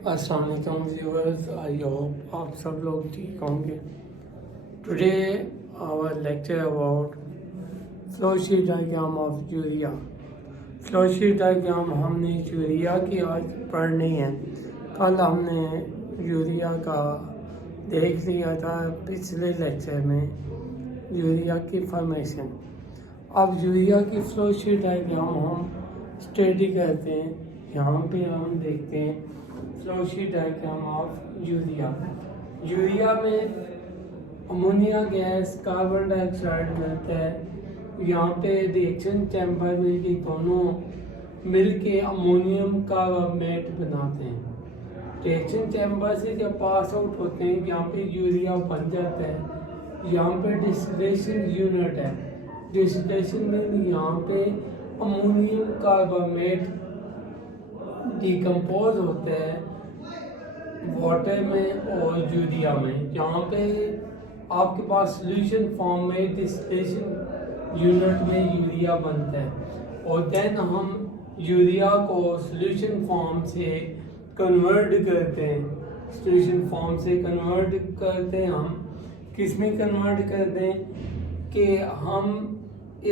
अस्सलाम वालेकुम viewers, I hope आप सब लोग ठीक होंगे। Today our lecture about flow sheet diagram of urea. Flow sheet diagram हमने यूरिया की आज पढ़नी है। कल हमने यूरिया का देख लिया था पिछले लेक्चर में, यूरिया की फॉर्मेशन। अब यूरिया की फ्लो शीट डायग्राम हम स्टडी करते हैं। यहाँ पे हम देखते हैं flow sheet diagram of urea. Urea में अमोनिया गैस, कार्बन डाइऑक्साइड मिलता है। यहाँ पे रिएक्शन चैम्बर में ये दोनों मिलके अमोनियम कार्बोनेट बनाते हैं। रिएक्शन चैम्बर से जब पास आउट होते हैं यहाँ पे यूरिया बन जाता है। यहाँ पे डिस्टिलेशन यूनिट है। डिस्टिलेशन में यहाँ पे अमोनियम कार्बोनेट डिकम्पोज होता है वाटर में और यूरिया में। यहाँ पे आपके पास सॉल्यूशन फॉर्म में डिस्टिलेशन यूनिट में यूरिया बनता है और देन हम यूरिया को सॉल्यूशन फॉर्म से कन्वर्ट करते हैं। सॉल्यूशन फॉर्म से कन्वर्ट करते हैं हम किस में कन्वर्ट करते हैं कि हम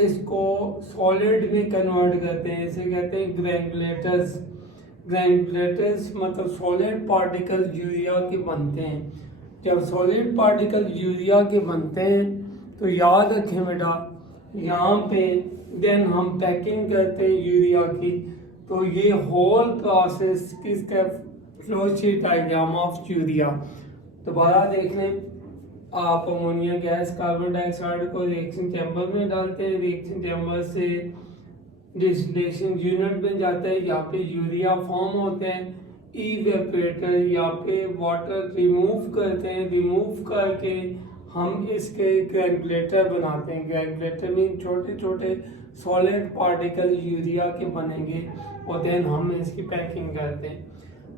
इसको सॉलिड में कन्वर्ट करते हैं। इसे कहते हैं ग्रैनुलेटर्स। ग्रैनुलेटर्स मतलब सॉलिड पार्टिकल यूरिया के बनते हैं। जब सॉलिड पार्टिकल यूरिया के बनते हैं तो याद रखें बेटा, यहाँ पे देन हम पैकिंग करते हैं यूरिया की। तो ये होल प्रोसेस किसका? Flow sheet diagram of urea. दोबारा देख लें, आप अमोनिया गैस, कार्बन डाइऑक्साइड को रिएक्शन चैम्बर में डालते हैं। रिएक्शन चैम्बर से डिस्टिलेशन यूनिट में जाता है। यहाँ पे यूरिया फॉर्म होते हैं। इवेपोरेटर यहाँ पे वाटर रिमूव करते हैं। रिमूव करके हम इसके ग्रैनुलेटर बनाते हैं। ग्रैनुलेटर में छोटे छोटे सॉलिड पार्टिकल यूरिया के बनेंगे और देन हम इसकी पैकिंग करते हैं।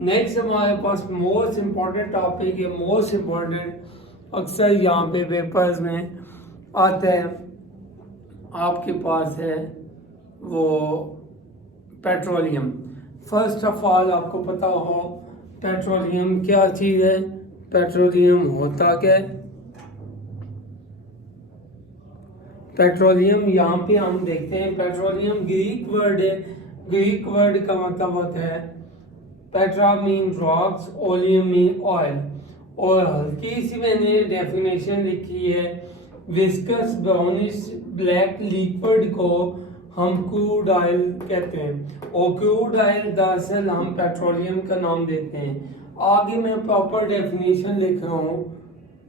नेक्स्ट हमारे पास मोस्ट इम्पॉर्टेंट टॉपिक है। मोस्ट इम्पॉर्टेंट अक्सर यहाँ पे पेपर्स में आता है, आपके पास है वो पेट्रोलियम। फर्स्ट ऑफ ऑल आपको पता हो पेट्रोलियम क्या चीज़ है, पेट्रोलियम होता क्या है। पेट्रोलियम यहाँ पे हम देखते हैं, पेट्रोलियम ग्रीक वर्ड है। ग्रीक वर्ड का मतलब होता है Petra mean rocks, oleum mean oil. और हल्की सी मैंने डेफिनेशन लिखी है, विस्कस ब्राउनिश ब्लैक लिक्विड को हम क्रूड ऑयल कहते हैं और क्रूड ऑयल दरअसल हम पेट्रोलियम का नाम देते हैं। आगे मैं प्रॉपर डेफिनेशन लिख रहा हूँ,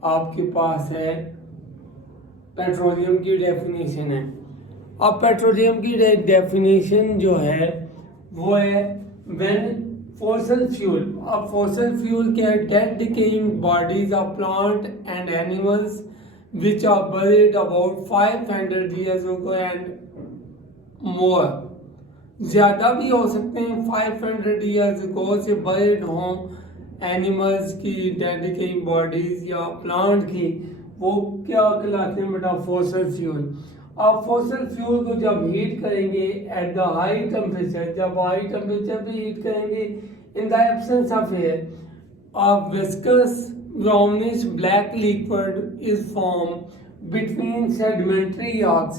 आपके पास है पेट्रोलियम की डेफिनेशन है। अब पेट्रोलियम की डेफिनेशन जो है वो है व्हेन फॉसिल फ्यूल। अब फॉसिल फ्यूल क्या है? Dead decaying bodies of plant and animals which are buried about 500 years ago and more। ज़्यादा भी हो सकते हैं, 500 years ago से buried हों एनिमल्स की डेड की बॉडीज या प्लांट की, वो क्या कहलाते हैं बेटा? Fossil fuel. अब फॉसिल फ्यूल को जब हीट करेंगे एट द हाई टेम्परेचर, जब हाई टेम्परेचर पे हीट करेंगे in the absence of air, अब viscous brownish black liquid is formed between sedimentary rocks।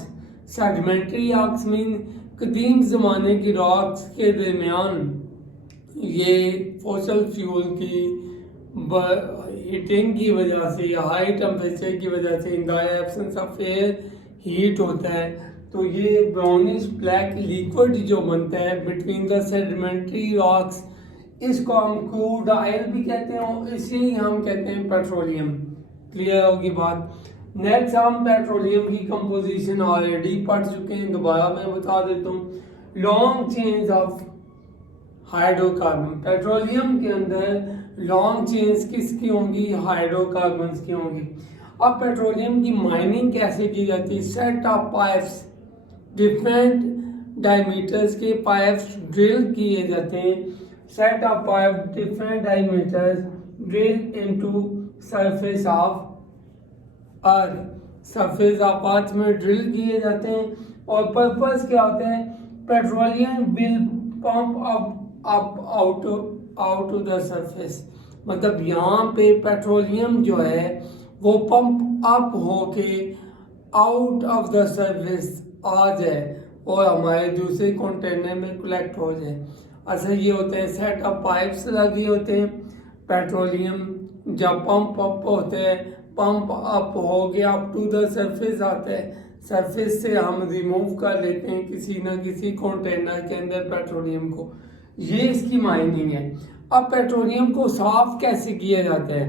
sedimentary rocks mean कदीम ज़माने की रॉक्स के दरमियान ये फॉसिल फ्यूल की हीटिंग की वजह से या हाई टेम्परेचर की वजह से in the absence of air heat होता है। तो ये ब्राउनिश ब्लैक लिक्विड जो बनता है बिटवीन द सेडिमेंट्री रॉक्स, इसको हम क्रूड ऑयल भी कहते हैं, इसी हम कहते हैं पेट्रोलियम। क्लियर होगी बात। नेक्स्ट हम पेट्रोलियम की कंपोजिशन ऑलरेडी पढ़ चुके हैं, दोबारा मैं बता देता हूँ। Long chains of hydrocarbon, petroleum के अंदर लॉन्ग चेन्स किसकी होंगी? हाइड्रोकार्बन की होंगी। अब पेट्रोलियम की माइनिंग कैसे की जाती है? Set of pipes, different diameters के पाइप्स ड्रिल किए जाते हैं। set of pipe different diameters drilled into surface of earth। surface of earth में ड्रिल किए जाते हैं और पर्पस क्या होता है? Petroleum will pump up up out to the surface, मतलब यहाँ पे पेट्रोलियम जो है वो पंप अप होके आउट ऑफ द सरफेस आ जाए और हमारे दूसरे कंटेनर में कलेक्ट हो जाए। अच्छा ये होते हैं सेट ऑफ पाइप्स लगे होते हैं, पेट्रोलियम जब पंप अप होते हैं, पंप अप हो गया अप टू द सरफेस आता है, सरफेस से हम रिमूव कर लेते हैं किसी ना किसी कंटेनर के अंदर पेट्रोलियम को। ये इसकी माइनिंग है। अब पेट्रोलियम को साफ कैसे किया जाता है?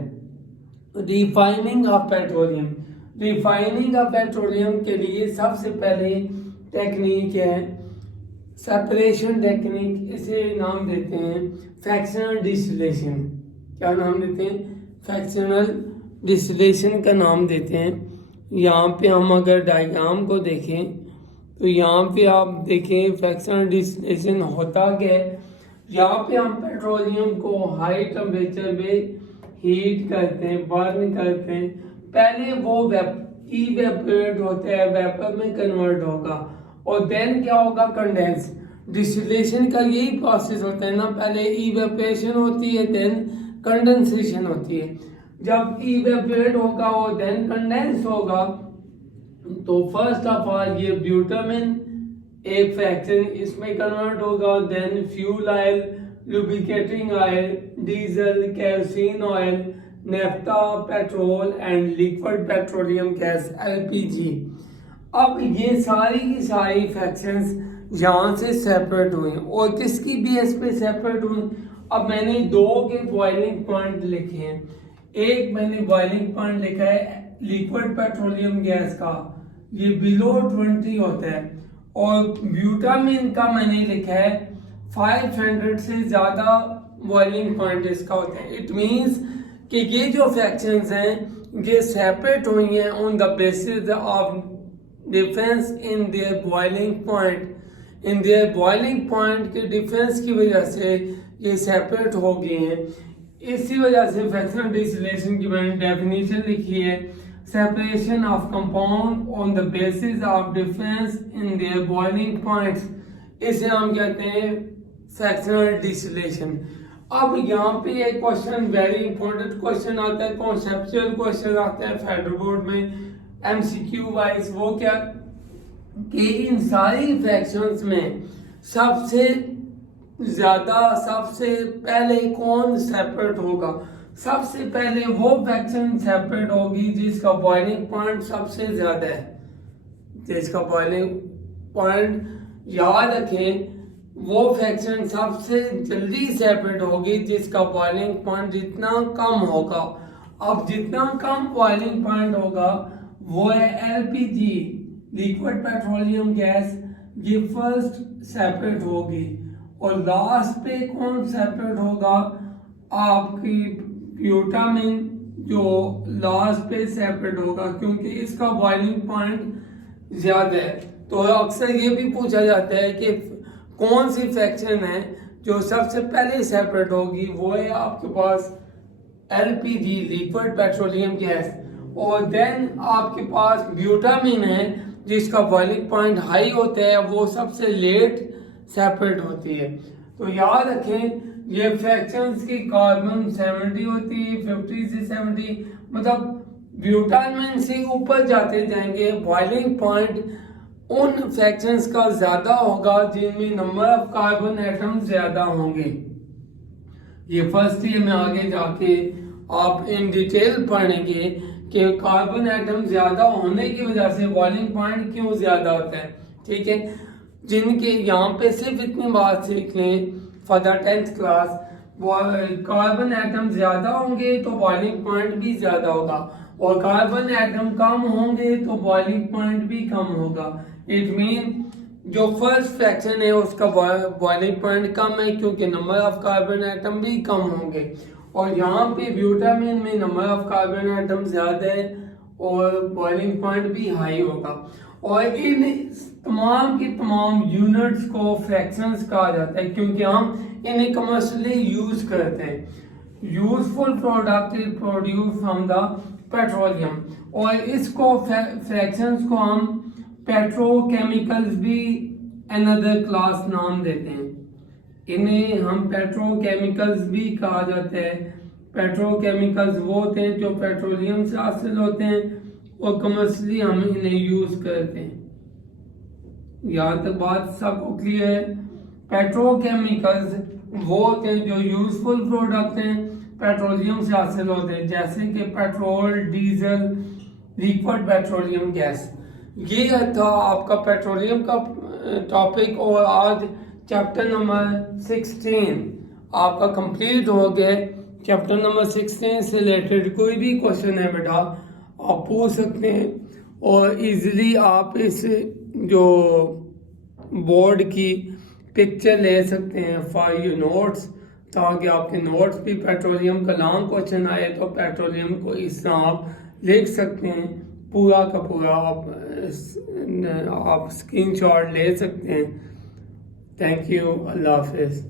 Refining of petroleum. Refining of petroleum के लिए सबसे पहले टेक्निक है सेपरेशन टेक्निक, इसे नाम देते हैं फ्रैक्शनल डिस्टिलेशन। क्या नाम देते हैं? फ्रैक्शनल डिस्टिलेशन का नाम देते हैं। यहाँ पे हम अगर डायग्राम को देखें तो यहाँ पे आप देखें फ्रैक्शनल डिस्टिलेशन होता क्या है। यहाँ पे हम पेट्रोलियम को हाई टेम्परेचर पे हीट करते हैं, बर्न करते हैं। पहले वो इवेपोरेट होता है, वेपर में कन्वर्ट होगा और देन क्या होगा? कंडेंस। डिस्टिलेशन का यही प्रोसेस होता है ना, पहले इवेपोरेशन होती है देन कंडेंसेशन होती है। जब इवेपोरेट होगा और देन कंडेंस होगा तो फर्स्ट ऑफ ऑल ये ब्यूटामिन एक फ्रैक्शन इसमें कन्वर्ट होगा, then fuel oil, lubricating oil, diesel, kerosene oil, naphtha, petrol and liquid petroleum gas LPG. अब ये सारी की सारी फ्रैक्शंस यहाँ से सेपरेट हुई और किसकी बेस पे सेपरेट हुई? अब मैंने दो के बॉइलिंग पॉइंट लिखे हैं। एक मैंने बॉइलिंग पॉइंट लिखा है लिक्विड पेट्रोलियम गैस का, ये बिलो 20 होता है, और ब्यूटामिन का मैंने लिखा है 500 से ज्यादा बॉइलिंग पॉइंट इसका होता है। इट मींस कि ये जो फ्रैक्शंस हैं ये सेपरेट हुई हैं on the basis of difference in their boiling point. In their boiling point के डिफरेंस की वजह से ये सेपरेट हो गए हैं। इसी वजह से फ्रैक्शनल डिस्टिलेशन की मैंने डेफिनेशन लिखी है, separation of compound on the basis of difference in their boiling points. इसे हम कहते हैं फ्रैक्शनल डिस्टिलेशन। अब यहाँ पे एक क्वेश्चन वेरी इंपॉर्टेंट क्वेश्चन आता है, कॉन्सेप्चुअल क्वेश्चन आता है फेडरल बोर्ड में एमसीक्यू वाइज। वो क्या कि इन सारी फ्रैक्शंस में सबसे ज्यादा सबसे पहले कौन सेपरेट होगा? सबसे पहले वो फ्रैक्शन सेपरेट होगी जिसका बॉइलिंग पॉइंट सबसे ज्यादा है। जिसका बॉइलिंग पॉइंट याद रखें, वो फ्रैक्शन सबसे जल्दी सेपरेट होगी जिसका बॉइलिंग पॉइंट जितना कम होगा। अब जितना कम बॉइलिंग पॉइंट होगा वो है एलपीजी, लिक्विड पेट्रोलियम गैस, ये फर्स्ट सेपरेट होगी। और लास्ट पे कौन सेपरेट होगा? आपकी ब्यूटामिन, जो लास्ट पे सेपरेट होगा क्योंकि इसका बॉइलिंग पॉइंट ज्यादा है। तो अक्सर ये भी पूछा जाता है कि कौन सी फ्रैक्शन है जो सबसे पहले सेपरेट होगी? वो है आपके पास एलपीजी, लिक्विड पेट्रोलियम गैस, और देन आपके पास ब्यूटामिन है जिसका बॉइलिंग पॉइंट हाई होता है, वो सबसे लेट सेपरेट होती है। तो याद रखें ये फ्रैक्शंस की कार्बन 70 होती है, 50 से 70, मतलब ब्यूटामिन से ऊपर जाते जाएंगे बॉइलिंग पॉइंट उन फ्रैक्शंस का ज्यादा होगा जिनमें नंबर ऑफ कार्बन एटम ज्यादा होंगे। ये फर्स्ट ईयर में आगे जाके आप इन डिटेल पढ़ेंगे कि कार्बन एटम ज्यादा होने की वजह से बॉइलिंग पॉइंट क्यों ज्यादा होता है। ठीक है, जिनके यहाँ पे सिर्फ इतनी बात सीख लें for the 10th class, carbon atom ज्यादा होंगे तो बॉइलिंग पॉइंट भी ज्यादा होगा, और कार्बन एटम कम होंगे तो बॉइलिंग पॉइंट भी कम होगा। इट मीन जो फर्स्ट फ्रैक्शन है उसका बॉइलिंग पॉइंट कम है क्योंकि नंबर ऑफ कार्बन एटम भी कम होंगे, और यहाँ पे ब्यूटामिन में नंबर ऑफ कार्बन एटम ज्यादा है और बॉइलिंग पॉइंट भी हाई होगा। और इन तमाम की तमाम यूनिट्स को फ्रैक्शंस कहा जाता है क्योंकि हम इन्हें कमर्शियली यूज करते हैं। Useful product is produce from the petroleum, और इसको फ्रैक्शंस को हम पेट्रोकेमिकल्स भी अनदर क्लास नाम देते हैं। इन्हें हम पेट्रोकेमिकल्स भी कहा जाता है। पेट्रोकेमिकल्स वो होते हैं जो पेट्रोलियम से हासिल होते हैं और कमर्शियली हम इन्हें यूज करते हैं। यहाँ तक बात सबको क्लियर है। पेट्रोकेमिकल्स वो होते हैं जो यूजफुल प्रोडक्ट हैं, पेट्रोलियम से हासिल होते हैं, जैसे कि petrol, diesel, liquid petroleum gas. ये था आपका पेट्रोलियम का टॉपिक और आज चैप्टर नंबर 16 आपका कंप्लीट हो गया। चैप्टर नंबर 16 से रिलेटेड कोई भी क्वेश्चन है बेटा आप पूछ सकते हैं और इजीली आप इस जो बोर्ड की पिक्चर ले सकते हैं फॉर योर नोट्स, ताकि आपके नोट्स भी पेट्रोलियम का लॉन्ग क्वेश्चन आए तो पेट्रोलियम को इस तरह आप लिख सकते हैं, पूरा का पूरा आप स्क्रीनशॉट ले सकते हैं। थैंक यू, अल्लाह हाफिज़।